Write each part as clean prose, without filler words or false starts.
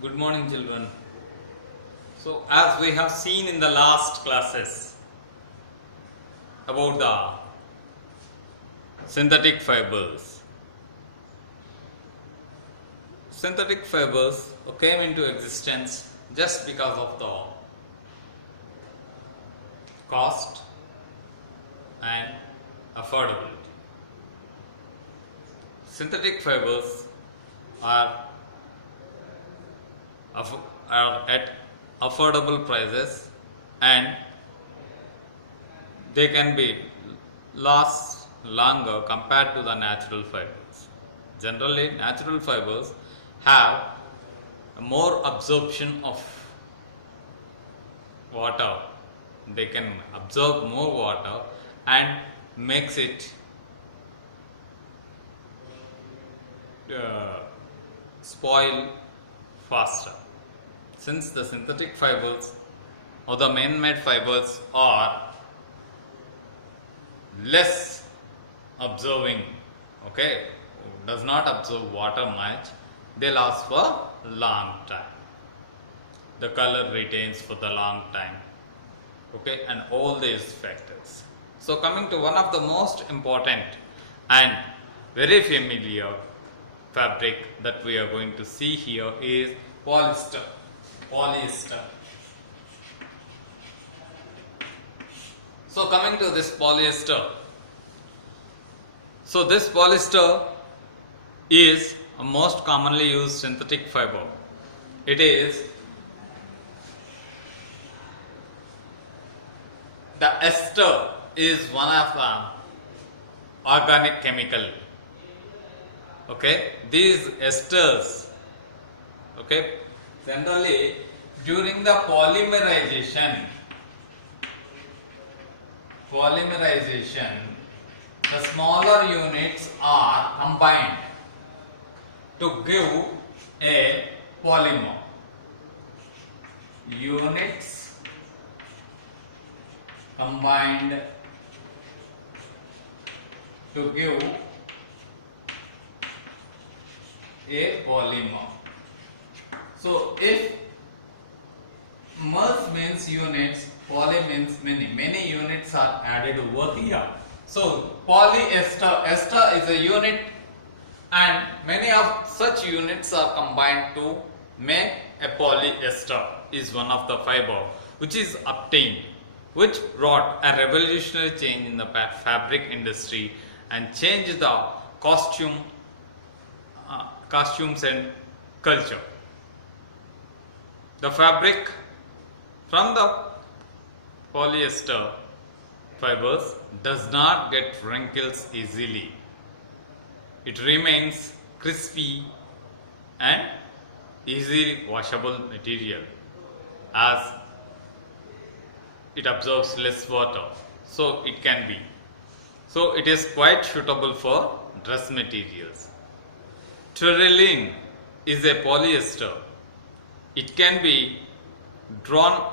Good morning, children. So, as we have seen in the last classes about the synthetic fibers, synthetic fibers came into existence just because of the cost and affordability. Synthetic fibers are are at affordable prices and they can be last longer compared to the natural fibers. Generally, natural fibers have more absorption of water. They can absorb more water and makes it spoil faster. Since the synthetic fibers or the man-made fibers are less absorbing, okay, does not absorb water much, they last for long time. The color retains for the long time, okay, and all these factors. So coming to one of the most important and very familiar fabric that we are going to see here is polyester. So coming to this polyester, so this polyester is a most commonly used synthetic fiber. It is the ester is one of the organic chemical. Okay, these esters, okay, generally during the polymerization, the smaller units are combined to give a polymer. Units combined to give a polymer. So if moles means units, poly means many units are added over here. So polyester, ester is a unit and many of such units are combined to make a polyester is one of the fiber which is obtained, which brought a revolutionary change in the fabric industry and changed the costumes and culture. The fabric from the polyester fibers does not get wrinkles easily. It remains crispy and easily washable material as it absorbs less water, so it can be. So it is quite suitable for dress materials. Terylene is a polyester. It can be drawn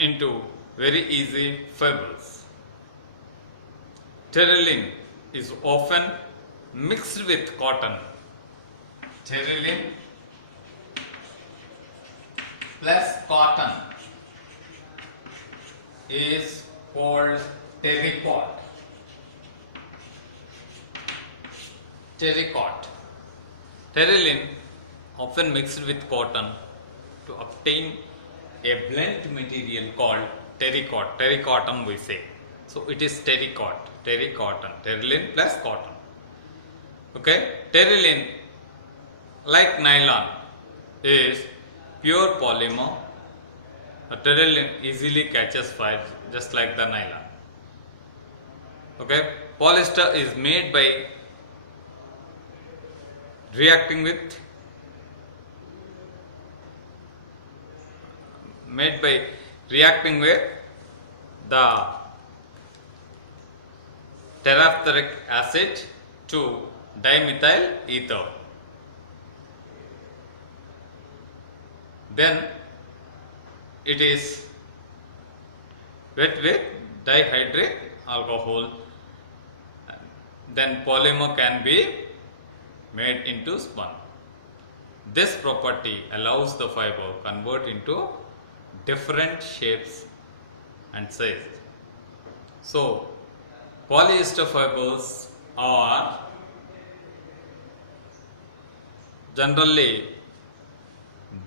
into very easy fibers. Terylene is often mixed with cotton. Terylene plus cotton is called terrycot. Terylene often mixed with cotton to obtain a blend material called terrycot. Terrycotton we say. So it is terrycot, terylene plus cotton. Okay, terylene like nylon is pure polymer. Terylene easily catches fire just like the nylon. Okay, polyester is made by reacting with the terephthalic acid to dimethyl ether. Then it is wet with dihydric alcohol. Then polymer can be made into spun. This property allows the fiber convert into different shapes and size. So, polyester fibers are generally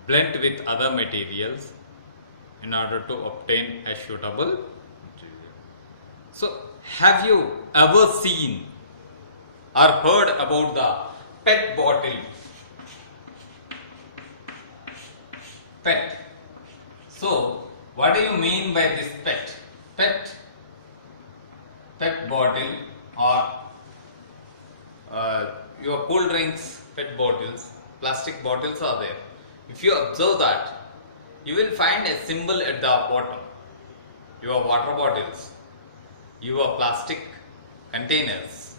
blend with other materials in order to obtain a suitable material. So, have you ever seen or heard about the PET bottle? PET. So, what do you mean by this PET? PET bottle or your cool drinks PET bottles, plastic bottles are there. If you observe that, you will find a symbol at the bottom. Your water bottles, your plastic containers,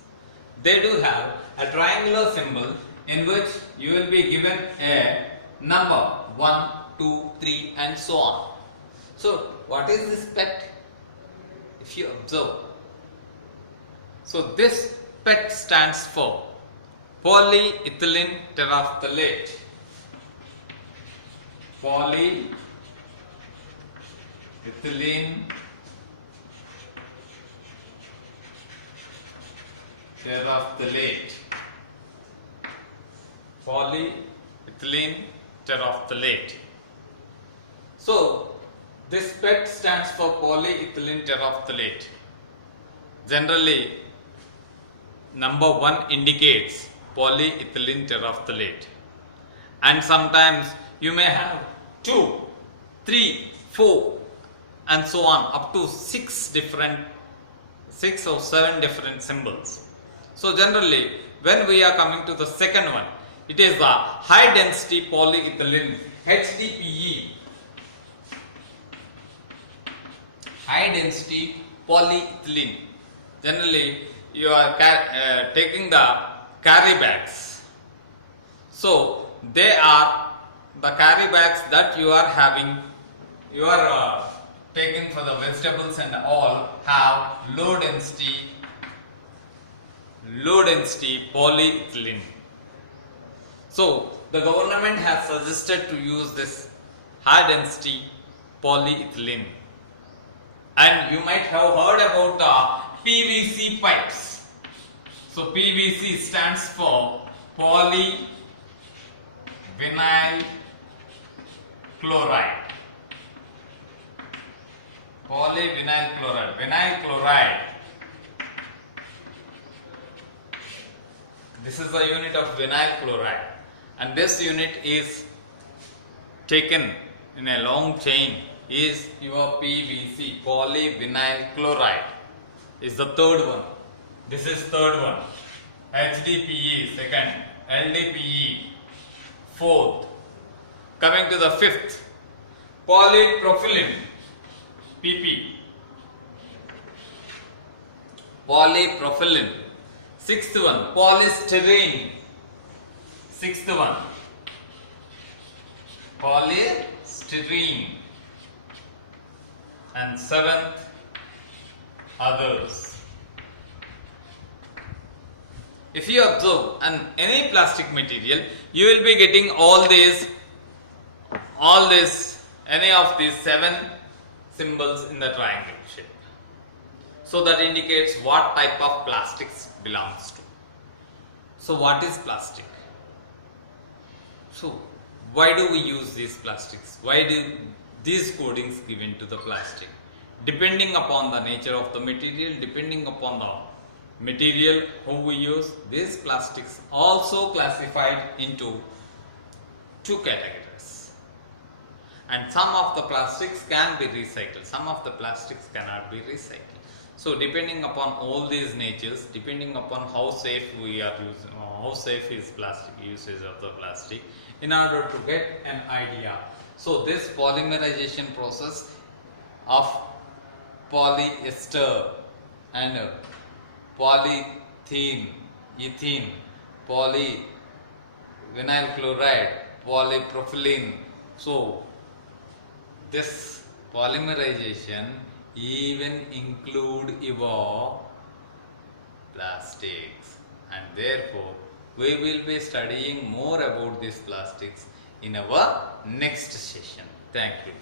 they do have a triangular symbol in which you will be given a number 1, 2, 3 and so on. So, what is this PET? If you observe, so this PET stands for polyethylene terephthalate. Polyethylene terephthalate. Polyethylene terephthalate. So, this PET stands for polyethylene terephthalate. Generally, number 1 indicates polyethylene terephthalate, and sometimes you may have 2, 3, 4 and so on up to 6 or 7 different symbols. So generally, when we are coming to the second one, it is the high density polyethylene, HDPE. High density polyethylene. Generally, you are taking the carry bags. So they are the carry bags that you are having, you are taking for the vegetables and all, have low density polyethylene. So the government has suggested to use this high density polyethylene. And you might have heard about the PVC pipes. So PVC stands for polyvinyl chloride. Polyvinyl chloride. Vinyl chloride. This is the unit of vinyl chloride. And this unit is taken in a long chain is your PVC, polyvinyl chloride, is the third one. This is third one. HDPE second, LDPE fourth. Coming to the fifth, polypropylene, PP. Polypropylene. Sixth one, polystyrene. Sixth one, polystyrene. And seventh, others. If you observe any plastic material, you will be getting all these, any of these 7 symbols in the triangle shape. So that indicates what type of plastics belongs to. So what is plastic? So why do we use these plastics? Why do these codings given to the plastic? Depending upon the nature of the material, depending upon the material who we use, these plastics also classified into 2 categories. And some of the plastics can be recycled, some of the plastics cannot be recycled. So depending upon all these natures, depending upon how safe we are using, how safe is plastic usage of the plastic, in order to get an idea. So this polymerization process of polyester and polyethylene, ethene, polyvinyl chloride, polypropylene. So this polymerization even include your plastics, and therefore We will be studying more about these plastics in our next session. Thank you.